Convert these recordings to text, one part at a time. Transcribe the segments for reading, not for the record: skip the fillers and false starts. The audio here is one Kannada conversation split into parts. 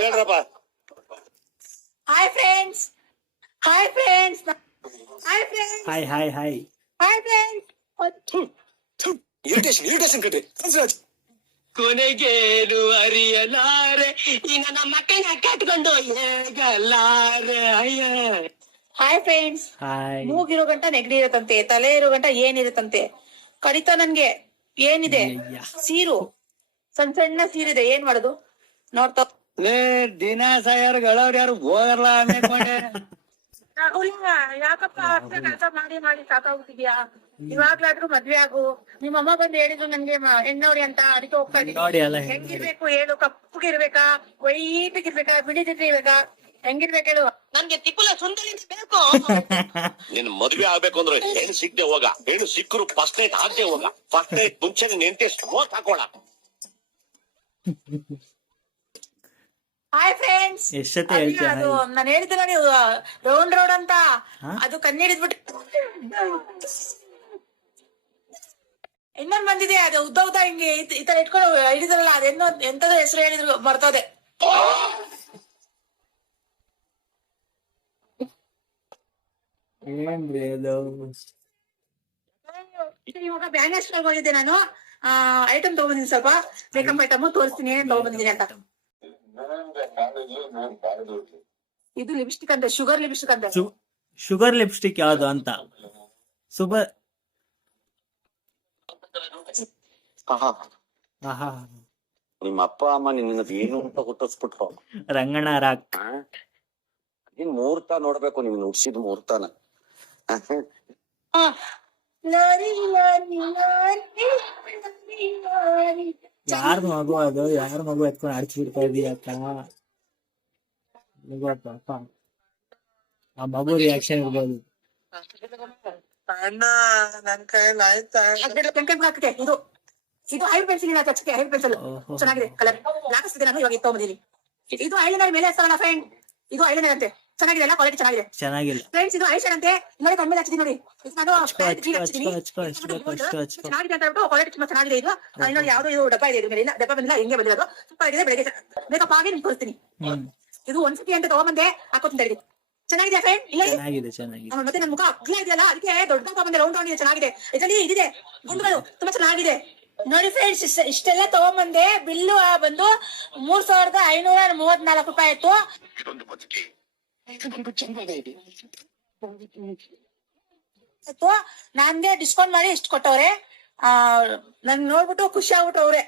ಹೇಳ್ರಪ್ಪ. Hi friends, hi friends, hi friends, hi hi hi hi friends. Irritation ಕಟ್ರಿ ಕೊನೆಗೇನು ಅರಿಯಲಾರೆ ಇನ್ನ ನಮ್ಮ ಮಕ್ಕಳನ್ನ ಕಟ್ಕೊಂಡು ಹೇಗಲಾರೆ. ಅಯ್ಯ ಹಾಯ್ ಫ್ರೆಂಡ್ಸ್. ಹಾಯ್. ಮೂಗಿರೋ ಗಂಟ ನೆಗಡಿ ಇರತ್ತಂತೆ, ತಲೆ ಇರೋ ಗಂಟ ಏನಿರತ್ತಂತೆ. ಕಡಿತಾ ನನ್ಗೆ ಏನಿದೆ, ಸೀರು ಸಣ್ಣ ಸಣ್ಣ ಸೀರಿದೆ, ಏನ್ ಮಾಡೋದು ನೋಡ್ತಾ. ದಿನ ಸಾಯರ್ ಗಳವ್ರು ಯಾರು ಹೋಗಲ್ಲ ಅನ್ಕೊಂಡೆ. ಯಾಕಪ್ಪ ಅಷ್ಟೇ ಕೆಲಸ ಮಾಡಿ ಮಾಡಿ ಸಾಕಾಗ್ತಿದ್ಯಾ? ಇವಾಗ್ಲಾದ್ರೂ ಮದ್ವೆ ಆಗು. ನಿಮ್ಮ ಅಮ್ಮ ಬಂದು ಹೇಳಿದ್ರು ನನ್ಗೆ ಹೆಣ್ಣವ್ರಿ ಅಂತ, ಅದಕ್ಕೆ ಹೋಗ್ತಾ ನೋಡಿ ಅಲ್ಲ ಇದ್ದೀನಿ. ಹೆಂಗಿರ್ಬೇಕು ಹೇಳು? ಕಪ್ಪಗಿರ್ಬೇಕಾ, ವೈಟಿಗಿರ್ಬೇಕಾ, ಬಿಳಿ ಜೊತೆ ಇರ್ಬೇಕಾ, ಹೆಂಗಿರ್ಬೇಕು ಹೇಳು? ನನ್ಗೆ ತಿಪ್ಪಲ ಸುಂದರಿ ಬೇಕು. ನಿನ್ ಮದ್ವೆ ಆಗ್ಬೇಕು ಅಂದ್ರೆ ಹೆಣ್ಣು ಸಿಗದೆ ಹೋಗ. ಹೆಣ್ಣು ಸಿಕ್ಕರು ಫಸ್ಟ್ ನೈಟ್ ಹಾಕ್ದೆ ಹೋಗ. ಫಸ್ಟ್ ನೈಟ್ ಮುಂಚೆ ನೆಂಟೆ ಸ್ಮೋಕ್ ಹಾಕೋಣ. Hi friends. ಎಷ್ಟೊತ್ತೆ ಹೇಳ್ತೀಯ ಅದು ನಾನು ಹೇಳಿದ್ದೆ ನೋಡಿ, ರೌಂಡ್ ರೋಡ್ ಅಂತ, ಅದು ಕಣ್ಣಿಡಿದ್ಬಿಟ್ಟು ಇನ್ನೊಂದ್ ಬಂದಿದೆ. ಅದು ಉದ್ದ ಉದ್ದ ಹಿಂಗೆ ಈ ತರ ಇಟ್ಕೊಂಡು ಹಿಡಿದ್ರಲ್ಲ, ಅದೇನೋ ಎಂತದ ಹೆಸರು ಹೇಳಿದ್ರು ಬರ್ತದೆ. ಏನ್ರಿ ಅದು? ಇವಾಗ ಬ್ಯಾನರ್ಸ್ ಹೋಗಿದ್ದೆ ನಾನು. ಐಟಮ್ ತಗೊಂಡಿದ್ದೀನಿ, ಸ್ವಲ್ಪ ಮೇಕಪ್ ಐಟಮ್ ತೋರಿಸ್ತೀನಿ ಏನೇನ್ ತಗೊಂಡ್ಬಂದಿದ್ದೀನಿ ಅಂತ. ಇದು ಲಿಪ್ಸ್ಟಿಕ್ ಅಂತ, ಶುಗರ್ ಲಿಪ್ಸ್ಟಿಕ್ ಅಂತ. ಶುಗರ್ ಲಿಪ್ಸ್ಟಿಕ್ ಯಾವ್ದು ಅಂತ? ಸೂಪರ್. ನಿಮ್ಮ ಅಪ್ಪ ಅಮ್ಮ ನಿನ್ನ ಏನು ಅಂತ ಹುಟ್ಟಿಸ್ಬಿಟ್ರು. ರಂಗಣ್ಣ ರಾಕ್. ನೀನ್ ಮುಹೂರ್ತ ನೋಡ್ಬೇಕು, ನೀವ್ ನುಡ್ಸಿದ್ ಮುಹೂರ್ತನ. ಯಾರ ಮಗು ಅದು? ಯಾರ ಮಗು ಎತ್ಕೊಂಡು ಅಡ್ಚಿ ಬಿಡ್ತಾ ಇದೀಯಕ್ಕ? ಆ ಮಗು ರಿಯಾಕ್ಷನ್ ಇರ್ಬೋದು. ಅಣ್ಣ ನನ್ ಕೈಯಲ್ಲಿ ಆಯ್ತಾ? ಇದು ಇದು ಐ ಪೆನ್ಸಿಲ್ ಹಚ್ಚಕ್ಕೆ, ಐ ಪೆನ್ಸಿಲ್ ಚೆನ್ನಾಗಿದೆ, ಕಲರ್ ಲಾಕಿಸ್ತಿದ್ದೆ ನಾನು, ಇವಾಗ ತಗೊಂಡಿದ್ದೀನಿ. ಇದು ಐಲೈನರ್ ಮೇಲೆ ಹಚ್ತಾರಲ್ಲ ಫ್ರೆಂಡ್, ಇದು ಐಲೈನರ್ ಅಂತೆ, ಚೆನ್ನಾಗಿದೆ ಅಲ್ಲ? ಕ್ವಾಲಿಟಿ ಚೆನ್ನಾಗಿದೆ. ಚೆನ್ನಾಗಿಲ್ಲ ಫ್ರೆಂಡ್ಸ್, ಇದು ಐಶನ್ ಅಂತೆ. ನೋಡಿ ಕಣ್ಮೇಲೆ ಹಚ್ಚಿದ್ದೀನಿ ನೋಡಿ. ಇದು ನಾನು ಚೆನ್ನಾಗಿದೆ ಅಂತ ಹೇಳ್ಬಿಟ್ಟು ಕ್ವಾಲಿಟಿ ತುಂಬಾ ಚೆನ್ನಾಗಿದೆ. ಇದು ಇನ್ನೊಂದು ಯಾವ್ದೋ ಇದು ಡಬ್ಬ ಇದೆ, ಇದ್ರ ಮೇಲೆ ಡಬ್ಬ ಬಂದಿಲ್ಲ, ಹಿಂಗೆ ಬಂದಿರೋದು. ಸೂಪರ್ ಆಗಿದೆ. ಬೆಳಗ್ಗೆ ಮೇಕಪ್ ಆಗಿ ನಿಮ್ಗೆ ತೋರಿಸ್ತೀನಿ. ಇದು 150 ಅಂತ ತಗೊಂಬಂದೆ, ಹಾಕೋತೀನಿ ತಡಿ. ಚೆನ್ನಾಗಿದೆ ಫ್ರೆಂಡ್. ಚೆನ್ನಾಗಿದೆ. ಮತ್ತೆ ನನ್ನ ಮುಖ ಅಗ್ಲ ಇದೆಯಲ್ಲ, ಅದಕ್ಕೆ ದೊಡ್ಡ ತಗೊಂಬಂದೆ, ರೌಂಡ್ ರೌಂಡ್ ಇದೆ, ಚೆನ್ನಾಗಿದೆ. ಇದರಲ್ಲಿ ಇದಿದೆ ಗುಂಡುಗಳು, ತುಂಬಾ ಚೆನ್ನಾಗಿದೆ. ನೋಡಿ ಫ್ರೆಂಡ್ಸ್, ಇಷ್ಟೆಲ್ಲ ತಗೊಂಬಂದೆ. ಬಿಲ್ಲು ಬಂದು 3534 ರೂಪಾಯಿ ಆಯ್ತು. ನಂದೇ ಡಿಸ್ಕೌಂಟ್ ಮಾಡಿ ಇಷ್ಟು ಕೊಟ್ಟವ್ರೆ. ನನ್ ನೋಡ್ಬಿಟ್ಟು ಖುಷಿ ಆಗ್ಬಿಟ್ಟು ಅವ್ರೆ.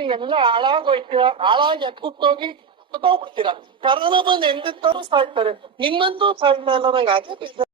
ನೀವೆಲ್ಲ ಹಾಳಾಗೋಯ್ತೀರ, ಹಾಳಾಗಿ ಎತ್ಕೊಟ್ಟೋಗಿ ಹೋಗ್ಬಿಡ್ತೀರಾ. ಕರೋನಾ ಬಂದು ಎಂತೆಂತವ್ರು ಸಾಯ್ತಾರೆ, ನಿಮ್ಮಂತೂ ಸಾಯ್ತಾ ಇಲ್ಲ. ನಂಗೆ